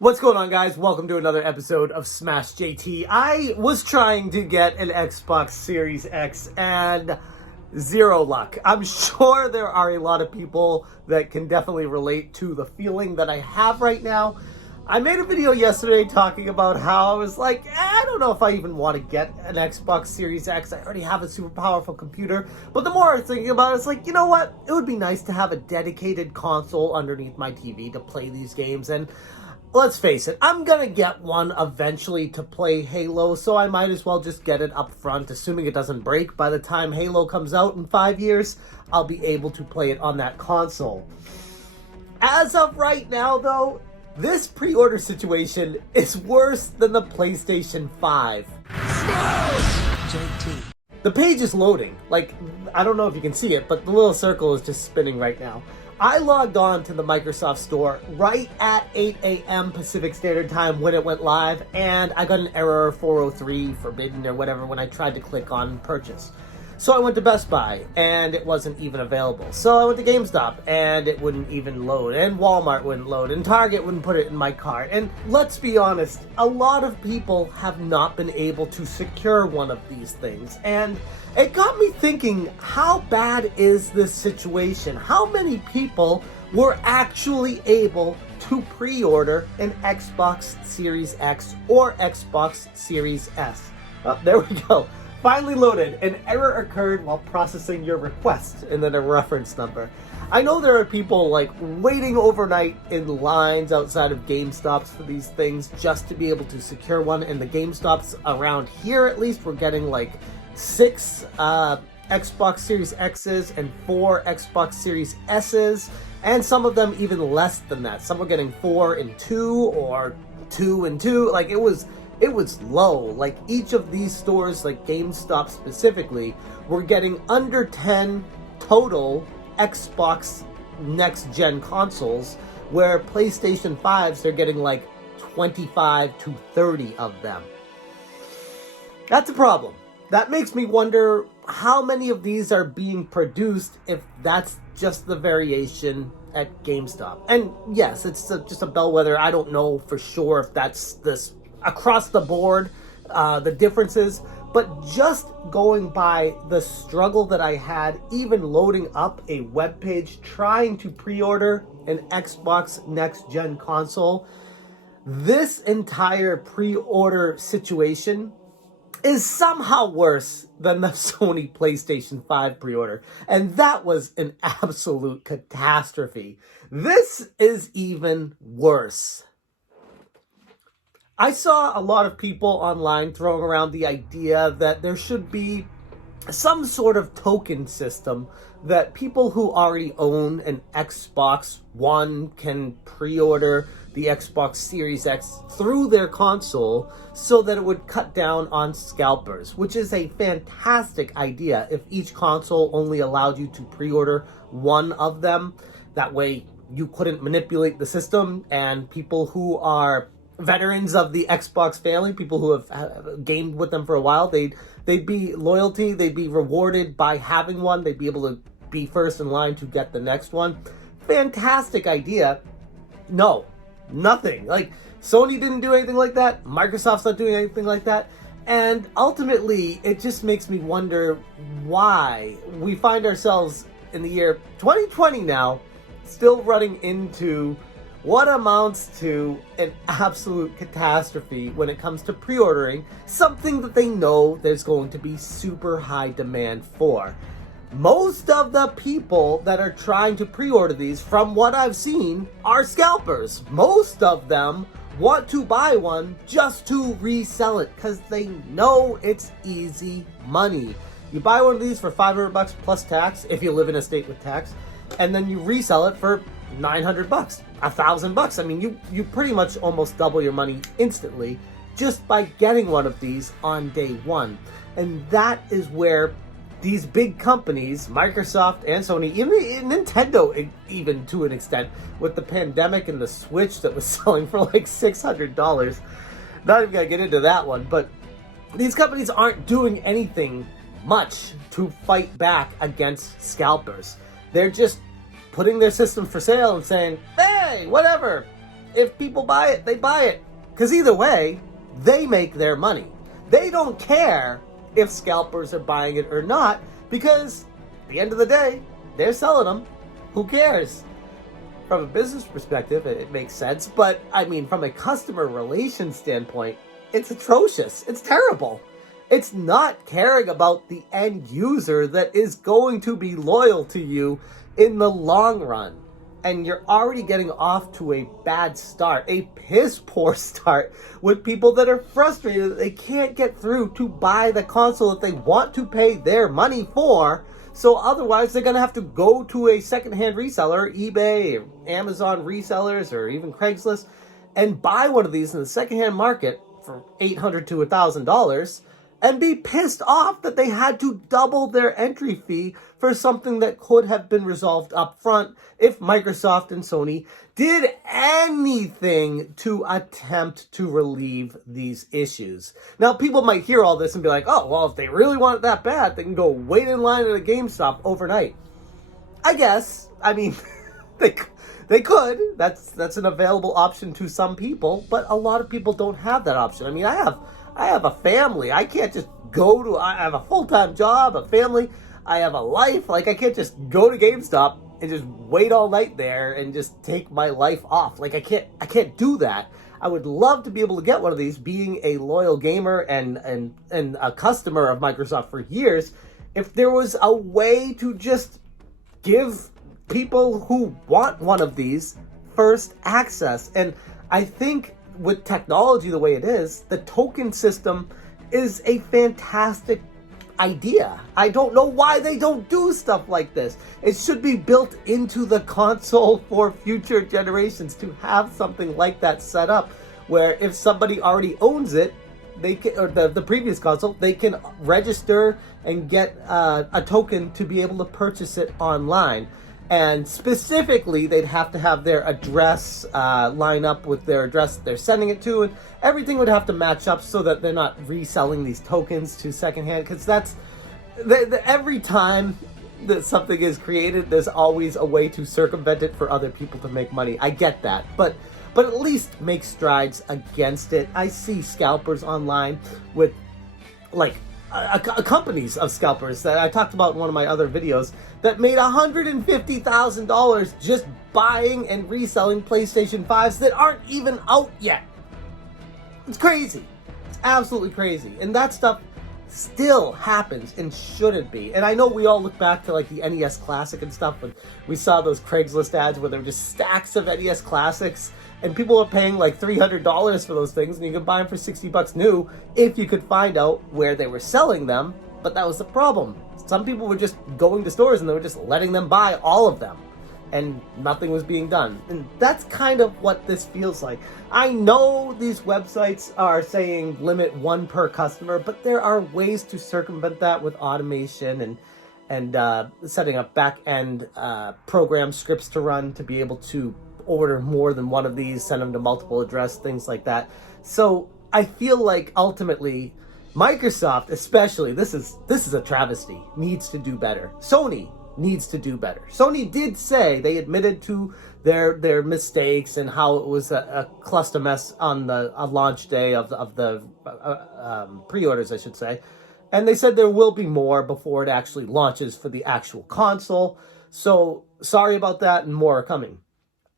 What's going on, guys? Welcome to another episode of Smash JT. I was trying to get an Xbox Series X and zero luck. I'm sure there are a lot of people that can definitely relate to the feeling that I have right now. I made a video yesterday talking about how I was like, I don't know if I even want to get an Xbox Series X. I already have a super powerful computer. But the more I was thinking about it, it's like, you know what? It would be nice to have a dedicated console underneath my TV to play these games. And let's face it, I'm gonna get one eventually to play Halo, so I might as well just get it up front, assuming it doesn't break. By the time Halo comes out in 5 years, I'll be able to play it on that console. As of right now, though, this pre-order situation is worse than the PlayStation 5. JT. The page is loading. Like, I don't know if you can see it, but the little circle is just spinning right now. I logged on to the Microsoft Store right at 8 a.m. Pacific Standard Time when it went live, and I got an error 403 forbidden or whatever when I tried to click on purchase. So I went to Best Buy, and it wasn't even available. So I went to GameStop, and it wouldn't even load, and Walmart wouldn't load, and Target wouldn't put it in my cart. And let's be honest, a lot of people have not been able to secure one of these things. And it got me thinking, how bad is this situation? How many people were actually able to pre-order an Xbox Series X or Xbox Series S? Oh, there we go. Finally loaded. An error occurred while processing your request, and then a reference number. I know there are people like waiting overnight in lines outside of GameStops for these things just to be able to secure one, and the GameStops around here at least were getting like 6 Xbox Series X's and 4 Xbox Series S's, and some of them even less than that. Some were getting 4 and 2 or 2 and 2. Like it was low. Like each of these stores, like GameStop specifically, were getting under 10 total Xbox next gen consoles, where PlayStation 5s, they're getting like 25 to 30 of them. That's a problem. That makes me wonder how many of these are being produced if that's just the variation at GameStop. And yes, it's just a bellwether. I don't know for sure if that's this across the board, the differences, but just going by the struggle that I had even loading up a web page trying to pre-order an Xbox next gen console, this entire pre-order situation is somehow worse than the Sony PlayStation 5 pre-order, and that was an absolute catastrophe. This is even worse. I saw a lot of people online throwing around the idea that there should be some sort of token system that people who already own an Xbox One can pre-order the Xbox Series X through their console so that it would cut down on scalpers, which is a fantastic idea if each console only allowed you to pre-order one of them. That way you couldn't manipulate the system, and people who are veterans of the Xbox family, people who have gamed with them for a while, they'd be loyalty, they'd be rewarded by having one, they'd be able to be first in line to get the next one. Fantastic idea. No, nothing. Like, Sony didn't do anything like that, Microsoft's not doing anything like that, and ultimately, it just makes me wonder why we find ourselves in the year 2020 now, still running into what amounts to an absolute catastrophe when it comes to pre-ordering something that they know there's going to be super high demand for. Most of the people that are trying to pre-order these, from what I've seen, are scalpers. Most of them want to buy one just to resell it because they know it's easy money. You buy one of these for $500 plus tax if you live in a state with tax, and then you resell it for $900, $1,000. I mean, you pretty much almost double your money instantly just by getting one of these on day one. And that is where these big companies, Microsoft and Sony, even Nintendo, even to an extent, with the pandemic and the Switch that was selling for like $600. Not even gonna get into that one, but these companies aren't doing anything much to fight back against scalpers. They're just putting their system for sale and saying, hey, whatever, if people buy it, they buy it. Because either way, they make their money. They don't care if scalpers are buying it or not, because at the end of the day, they're selling them. Who cares? From a business perspective, it makes sense. But, I mean, from a customer relations standpoint, it's atrocious. It's terrible. It's not caring about the end user that is going to be loyal to you in the long run. And you're already getting off to a bad start, a piss poor start, with people that are frustrated that they can't get through to buy the console that they want to pay their money for. So otherwise, they're going to have to go to a secondhand reseller, eBay, Amazon resellers, or even Craigslist, and buy one of these in the secondhand market for $800 to $1,000, and be pissed off that they had to double their entry fee for something that could have been resolved up front if Microsoft and Sony did anything to attempt to relieve these issues. Now, people might hear all this and be like, oh, well, if they really want it that bad, they can go wait in line at a GameStop overnight. I guess. I mean, they could. That's an available option to some people, but a lot of people don't have that option. I mean, I have a family. I can't just I have a full-time job, a family. I have a life. Like, I can't just go to GameStop and just wait all night there and just take my life off. Like, I can't do that. I would love to be able to get one of these, being a loyal gamer and a customer of Microsoft for years. If there was a way to just give people who want one of these first access. And I think with technology the way it is, the token system is a fantastic idea. I don't know why they don't do stuff like this. It should be built into the console for future generations to have something like that set up, where if somebody already owns it, they can, or the previous console, they can register and get a token to be able to purchase it online. And specifically, they'd have to have their address line up with their address that they're sending it to, and everything would have to match up so that they're not reselling these tokens to secondhand. Because that's every time that something is created, there's always a way to circumvent it for other people to make money. I get that, but at least make strides against it. I see scalpers online with like companies of scalpers that I talked about in one of my other videos that made $150,000 just buying and reselling PlayStation 5s that aren't even out yet. It's crazy. It's absolutely crazy. And that stuff still happens and shouldn't be. And I know we all look back to like the NES Classic and stuff, when we saw those Craigslist ads where there were just stacks of NES Classics, and people were paying like $300 for those things, and you could buy them for $60 new if you could find out where they were selling them. But that was the problem. Some people were just going to stores and they were just letting them buy all of them, and nothing was being done. And that's kind of what this feels like. I know these websites are saying limit one per customer, but there are ways to circumvent that with automation and setting up back-end program scripts to run to be able to order more than one of these, send them to multiple address, things like that. So I feel like ultimately Microsoft, especially, this is a travesty, needs to do better. Sony needs to do better. Sony did say, they admitted to their mistakes and how it was a cluster mess on the launch day of the pre-orders, I should say. And they said there will be more before it actually launches for the actual console. So sorry about that, and more are coming.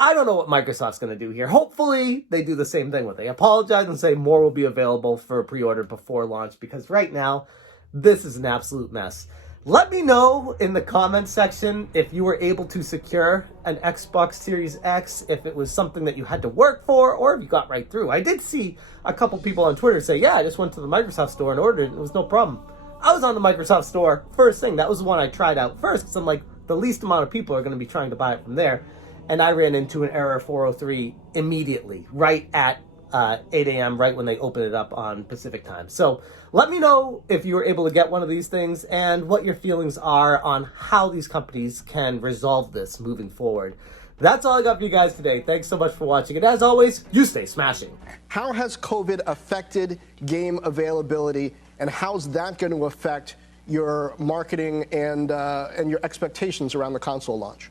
I don't know what Microsoft's going to do here. Hopefully, they do the same thing. They apologize and say more will be available for pre-order before launch, because right now, this is an absolute mess. Let me know in the comments section if you were able to secure an Xbox Series X, if it was something that you had to work for, or if you got right through. I did see a couple people on Twitter say, yeah, I just went to the Microsoft store and ordered it, and it was no problem. I was on the Microsoft store first thing. That was the one I tried out first, because I'm like, the least amount of people are going to be trying to buy it from there. And I ran into an error 403 immediately, right at 8 a.m., right when they open it up on Pacific time. So let me know if you were able to get one of these things and what your feelings are on how these companies can resolve this moving forward. That's all I got for you guys today. Thanks so much for watching. And as always, you stay smashing. How has COVID affected game availability, and how's that going to affect your marketing and your expectations around the console launch?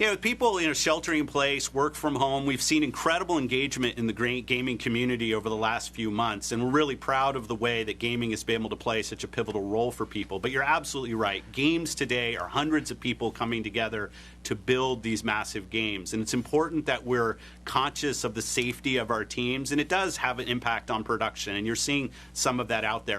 With people, sheltering in place, work from home, we've seen incredible engagement in the gaming community over the last few months, and we're really proud of the way that gaming has been able to play such a pivotal role for people. But you're absolutely right. Games today are hundreds of people coming together to build these massive games, and it's important that we're conscious of the safety of our teams, and it does have an impact on production, and you're seeing some of that out there.